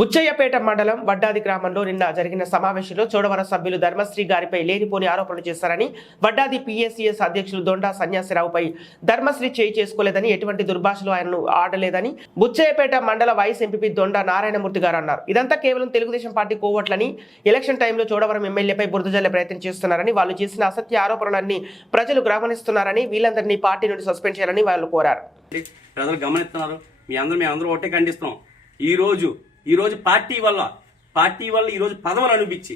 బుచ్చయ్యపేట మండలం వడ్డాది గ్రామంలో నిన్న జరిగిన సమావేశంలో చోడవరం సభ్యులు ధర్మశ్రీ గారిపై లేనిపోని ఆరోపణలు చేశారని వడ్డాది పిఎస్సిఎస్ అధ్యక్షులు దొండా సన్యాసిరావుపై ధర్మశ్రీ చేయి చేసుకోలేదని ఎటువంటి దుర్భాషలు ఆయనను ఆడలేదని బుచ్చయ్యపేట మండల వైస్ ఎంపీ దొండా నారాయణమూర్తి గారు అన్నారు. ఇదంతా కేవలం తెలుగుదేశం పార్టీ కోవట్లని ఎలక్షన్ టైంలో చోడవరం ఎమ్మెల్యేపై బురదజల్లే ప్రయత్నం చేస్తున్నారని వాళ్ళు చేసిన అసత్య ఆరోపణలన్నీ ప్రజలు గమనిస్తున్నారని వీళ్ళందరినీ పార్టీ నుండి సస్పెండ్ చేయాలని వాళ్ళు కోరారు. ప్రజలు గమనిస్తున్నారు. మీ అందరూ మేము అందరూ ఒకటే ఖండిస్తున్నాం. ఈ రోజు ఈరోజు పార్టీ వల్ల పార్టీ వల్ల ఈరోజు పదవులు అనిపించి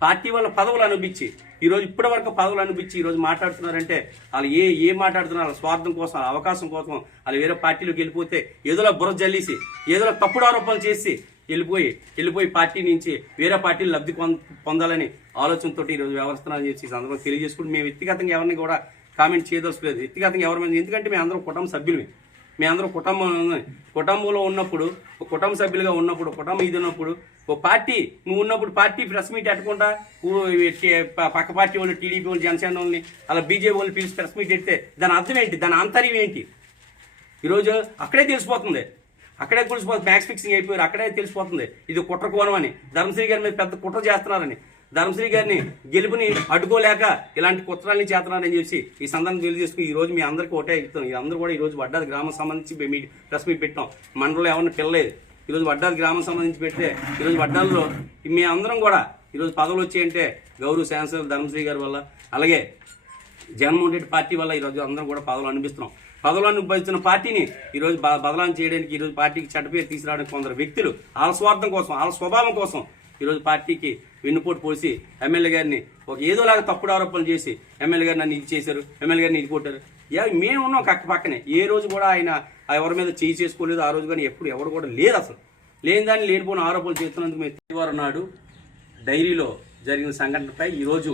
పార్టీ వల్ల పదవులు అనిపించి ఈరోజు ఇప్పటి వరకు పదవులు అనిపించి ఈరోజు మాట్లాడుతున్నారంటే వాళ్ళు ఏ ఏ మాట్లాడుతున్నారు వాళ్ళ స్వార్థం కోసం వాళ్ళ అవకాశం కోసం వాళ్ళు వేరే పార్టీలోకి వెళ్ళిపోతే ఏదోలా బుర్ర జల్లేసి ఏదోలా తప్పుడు ఆరోపణలు చేసి వెళ్ళిపోయి వెళ్ళిపోయి పార్టీ నుంచి వేరే పార్టీలు లబ్ధి పొందాలని ఆలోచనతో ఈరోజు వ్యవహరిస్తున్నారని చెప్పి సందర్భంగా తెలియజేసుకుంటూ మేము వ్యక్తిగతంగా ఎవరిని కూడా కామెంట్ చేయదలుచుకోలేదు. వ్యక్తిగతంగా ఎవరి మీద ఎందుకంటే మేము అందరం కుటుంబ సభ్యులమే. మీ అందరూ కుటుంబం కుటుంబంలో ఉన్నప్పుడు ఒక కుటుంబ సభ్యులుగా ఉన్నప్పుడు కుటుంబం ఇది ఉన్నప్పుడు ఓ పార్టీ నువ్వు ఉన్నప్పుడు పార్టీ ప్రెస్ మీట్ ఎట్టకుండా పక్క పార్టీ వాళ్ళు టీడీపీ వాళ్ళు జనసేన వాళ్ళని అలా బీజేపీ వాళ్ళు పిలిచి ప్రెస్ మీట్ ఎడితే దాని అర్థం ఏంటి? దాని ఆంతర్యం ఏంటి? ఈరోజు అక్కడే తెలిసిపోతుంది. అక్కడే తెలిసిపోతుంది. మ్యాక్స్ ఫిక్సింగ్ అయిపోయారు. అక్కడే తెలిసిపోతుంది. ఇది కుట్ర కోణం అని. ధర్మశ్రీ గారి మీద పెద్ద కుట్ర చేస్తున్నారని. ధర్మశ్రీ గారిని గెలుపుని అడ్డుకోలేక ఇలాంటి కుట్రాలని చేస్తున్నారని చెప్పి ఈ సందర్భం తెలియజేసుకుని ఈ రోజు మీ అందరికీ ఒకటే ఇస్తాం ఈ అందరూ కూడా ఈ రోజు వడ్డాది గ్రామం సంబంధించి మీ ప్రెస్ మీట్ పెట్టాం మండలంలో ఎవరిని పిల్లలేదు ఈరోజు వడ్డాది గ్రామం సంబంధించి పెడితే ఈరోజు వడ్డాల్లో మీ అందరం కూడా ఈరోజు పదవులు వచ్చాయంటే గౌరవ శాసన ధర్మశ్రీ గారి వల్ల అలాగే జగన్మోహన్ రెడ్డి పార్టీ వల్ల ఈరోజు అందరం కూడా పదవులు అనిపిస్తున్నాం. పదవులు అనుభవిస్తున్న పార్టీని ఈరోజు బ- బదలాం చేయడానికి ఈరోజు పార్టీకి చెడ్డ పేరు తీసుకురావడానికి కొందరు వ్యక్తులు వాళ్ళ స్వార్థం కోసం వాళ్ళ స్వభావం కోసం ఈరోజు పార్టీకి వెన్నుపోటు పోసి ఎమ్మెల్యే గారిని ఒక ఏదోలాగా తప్పుడు ఆరోపణలు చేసి ఎమ్మెల్యే గారిని నన్ను ఇది చేశారు ఎమ్మెల్యే గారిని ఇది కొట్టారు. మేము ఉన్నాం కక్క పక్కనే. ఏ రోజు కూడా ఆయన ఆ ఎవరి మీద చేయి చేసుకోలేదు ఆ రోజు కానీ ఎప్పుడు ఎవరు కూడా లేదు అసలు. లేని దాన్ని లేనిపోయిన ఆరోపణలు చేస్తున్నందుకు మేము శనివారం నాడు డైరీలో జరిగిన సంఘటనపై ఈరోజు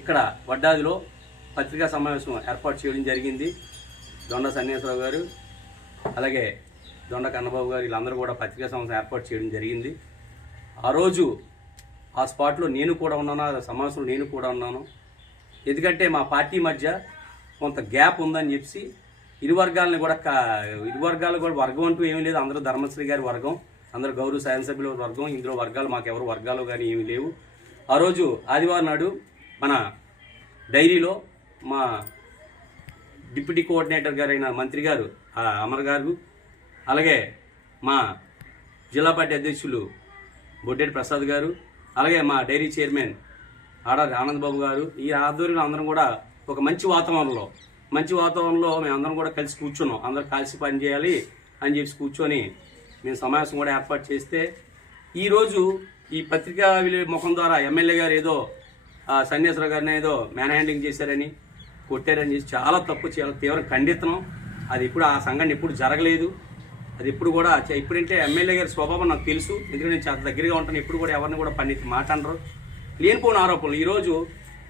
ఇక్కడ వడ్డాదిలో పత్రికా సమావేశం ఏర్పాటు చేయడం జరిగింది. దొండ సన్యాసరావు గారు అలాగే దొండ కన్నబాబు గారు వీళ్ళందరూ కూడా పత్రికా సమావేశం ఏర్పాటు చేయడం జరిగింది. ఆ రోజు ఆ స్పాట్లో నేను కూడా ఉన్నాను ఆ సమావేశంలో నేను కూడా ఉన్నాను. ఎందుకంటే మా పార్టీ మధ్య కొంత గ్యాప్ ఉందని చెప్పి ఇరు వర్గాలని కూడా ఇరు వర్గాలు కూడా వర్గం అంటూ ఏమీ లేదు. అందరూ ధర్మశ్రీ గారి వర్గం అందరూ గౌరవ శాసనసభ్యుల వర్గం ఇందులో వర్గాలు మాకెవరు వర్గాలు కానీ ఏమీ లేవు. ఆ రోజు ఆదివారం నాడు మన డైరీలో మా డిప్యూటీ కోఆర్డినేటర్ గారైన మంత్రి గారు అమర్ గారు అలాగే మా జిల్లా పార్టీ అధ్యక్షులు బొడ్డేటి ప్రసాద్ గారు అలాగే మా డైరీ చైర్మన్ ఆడారి ఆనందబాబు గారు. ఈ ఆధ్వర్యంలో అందరం కూడా ఒక మంచి వాతావరణంలో మంచి వాతావరణంలో మేము అందరం కూడా కలిసి కూర్చున్నాం. అందరం కలిసి పనిచేయాలి అని చెప్పి కూర్చొని మేము సమావేశం కూడా ఏర్పాటు చేస్తే ఈరోజు ఈ పత్రికా విలువ ముఖం ద్వారా ఎమ్మెల్యే గారు ఏదో ఆ, సన్యాసరావు గారిని ఏదో మ్యాన్ హ్యాండింగ్ చేశారని కొట్టారని చేసి చాలా తప్పు చాలా తీవ్ర ఖండిస్తున్నాం. అది ఇప్పుడు ఆ సంఘటన ఎప్పుడు జరగలేదు. అది ఇప్పుడు కూడా ఇప్పుడంటే ఎమ్మెల్యే గారి స్వభావం నాకు తెలుసు. ఎందుకంటే నేను చాలా దగ్గరగా ఉంటాను. ఎప్పుడు కూడా ఎవరిని కూడా పండించి మాట్లాడరు లేనిపోని ఆరోపణలు. ఈరోజు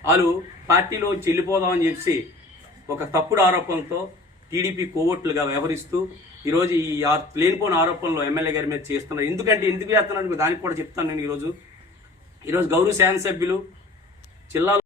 వాళ్ళు పార్టీలో చెల్లిపోదామని చెప్పి ఒక తప్పుడు ఆరోపణలతో టీడీపీ కోవట్లుగా వ్యవహరిస్తూ ఈరోజు ఈ లేనిపోని ఆరోపణలు ఎమ్మెల్యే గారి మీద చేస్తున్నారు. ఎందుకంటే ఎందుకు చేస్తున్నారు దానికి కూడా చెప్తాను నేను ఈరోజు. ఈరోజు గౌరవ శాసనసభ్యులు జిల్లాలో